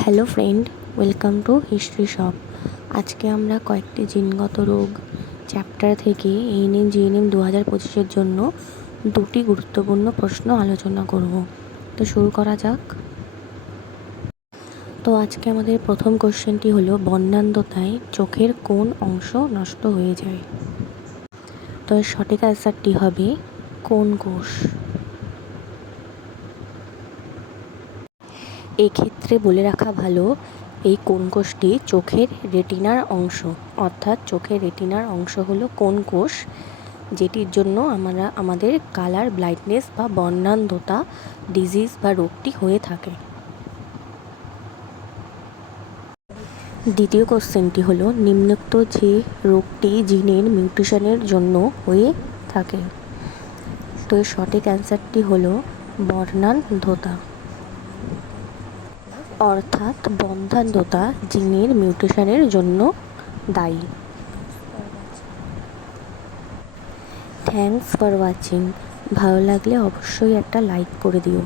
Hello friend, welcome to history shop. আজকে আমরা কয়েকটি জিনগত রোগ চ্যাপ্টার থেকে এএনএম জিএনএম 2025-এর জন্য দুটি গুরুত্বপূর্ণ প্রশ্ন আলোচনা করব। তো শুরু করা যাক। তো আজকে আমাদের প্রথম কোশ্চেনটি হলো, বন্যান্ধতায় চোখের কোন অংশ নষ্ট হয়ে যায়? তো এর সঠিক অ্যান্সারটি হবে কোন কোষ। এক্ষেত্রে বলে রাখা ভালো, এই কোন কোষটি চোখের রেটিনার অংশ, অর্থাৎ চোখের রেটিনার অংশ হলো কোন কোষ, যেটির জন্য আমরা আমাদের কালার ব্লাইন্ডনেস বা বর্ণান্ধতা ডিজিজ বা রোগটি হয়ে থাকে। দ্বিতীয় কোশ্চেনটি হলো, নিম্নোক্ত যে রোগটি জিনের মিউটেশনের জন্য হয়ে থাকে? তো এর সঠিক অ্যান্সারটি হলো বর্ণান্ধতা, অর্থাৎ বন্ধ্যান্ধতা জিনের মিউটেশনের জন্য দায়ী। Thanks for watching. ভালো লাগলে অবশ্যই একটা লাইক করে দিও।